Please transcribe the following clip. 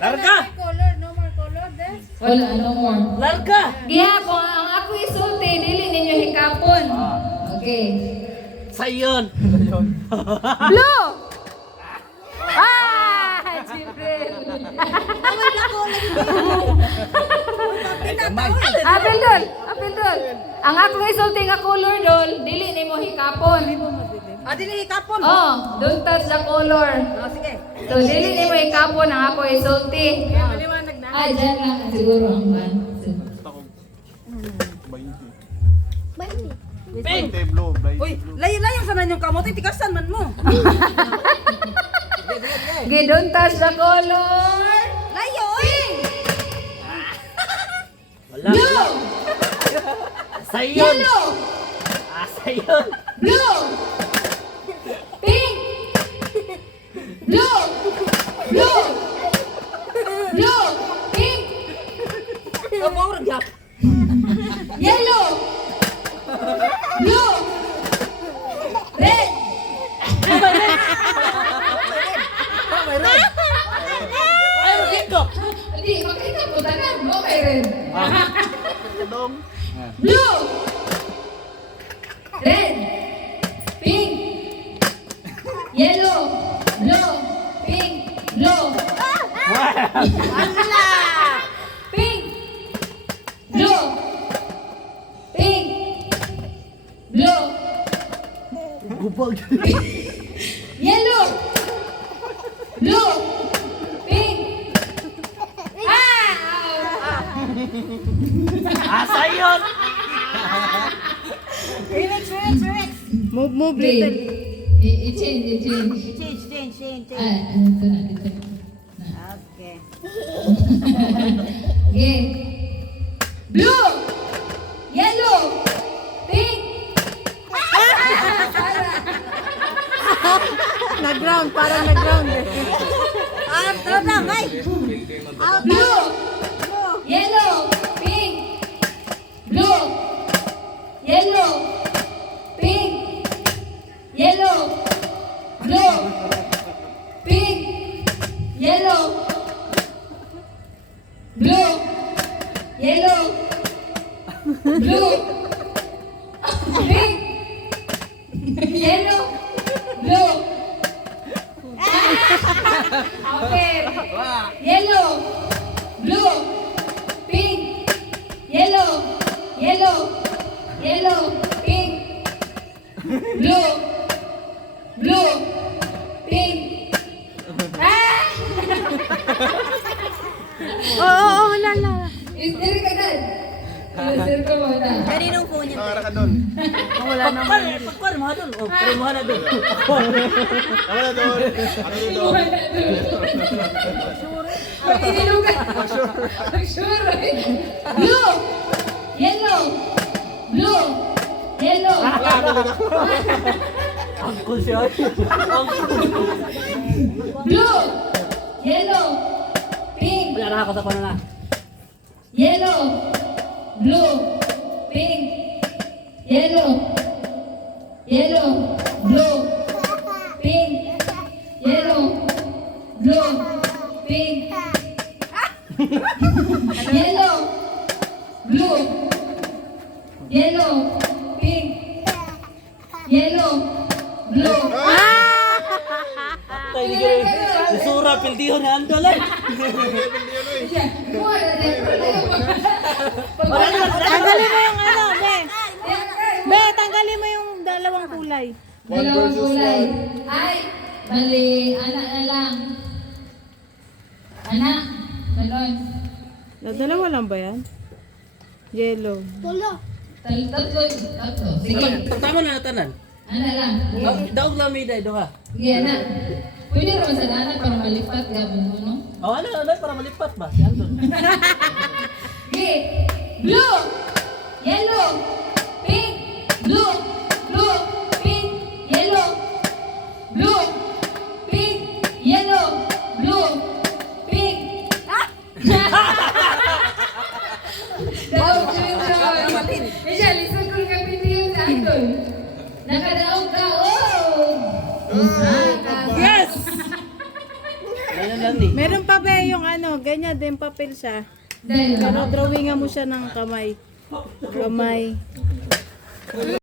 Larga! No more color, Des. Wala, no more. Larga! Gihapon, ang ako isulti, dili ninyo hikapon. Okay. Sayon! Blue! Ah! Jibril! Apil dol! Apil dol! Ang akong isulti nga color dol, dili nimo hikapon. Dili hikapon. Oh, don't touch the color. Sige. So, dili nimo hikapon ang ako isulti. Maliwanag na. Ah, dyan lang siguro ang ban. Pink! Uy, layo-layo sa nanyong kamot. Tikasan man mo. Okay, don't touch the color. Layo, uy. Wala! Blue! Sayon! Yellow! Sayon! Blue! Pink! Blue! Blue! Blue! Pink! Power gap. Yellow! Blue! Red! Ay, dito! Hindi, makita po tanan. Okay red. Blue! Red! Pink! Yellow! Blue! Pink! Blue! Pink! Blue! Pink! Blue! Gubag! Yellow! Blue! Pink! Sayon! Remix. Move Okay. little. I-change. Change. Ito na. Okay. Okay. Blue! Yellow! Pink! Nag-ground, parang nag-ground. Ay. Blue! Yellow! Pink! Blue! Yellow! Pink! Yellow! Blue! Pink! Yellow! Blue! Yellow! Blue! Pink! Yellow! Blue! Okay. Yellow! Blue! Pink! Yellow! Pink! Blue! Pink! Wala. Isdiri ka dad! Isdiri ka muna. Kaninong phone niya? Nakara ka doon. Wala naman. Pagkuhan mo doon! O, pero mo na doon! Ano na doon? Ano na doon? Inugan! Sure! Blue! Yellow! Blue! Yellow! Ang cool siya! Blue! Yellow! Pink! Wala na ako sa panana! Yellow! Blue! Pink! Yellow! Blue! Pink! Yellow! Blue! Pink! Yellow! Blue! Yellow! Pink! Yellow! Blue! Tay, hindi ka Isura, pildiho na andol eh! Tanggalin mo yung ano, Be. Be, tanggalin mo yung dalawang kulay. Dalawang kulay. Ay, bali, anak na lang. Anak, ganon. Dalawa lang ba yan? Yellow. Tatlo. Sige, Tama na natanan! anak lang. Daog lamida ito ka! Sige, anak. Pwede naman sa anak para malipat gabon mo, no? Oh, ano para malipat ba? Si Andon! Sige, blue, yellow, pink, blue, pink, yellow, blue, pink, yellow, blue, pink. Daog yun. Isya, listen ko yung kapitiyong sa Andon. Nakadaog ka, oh! Yes! Ganyan lang ni! Meron pa ba yung ano, ganyan din papel siya. Pero drawingan mo siya ng kamay. Kamay.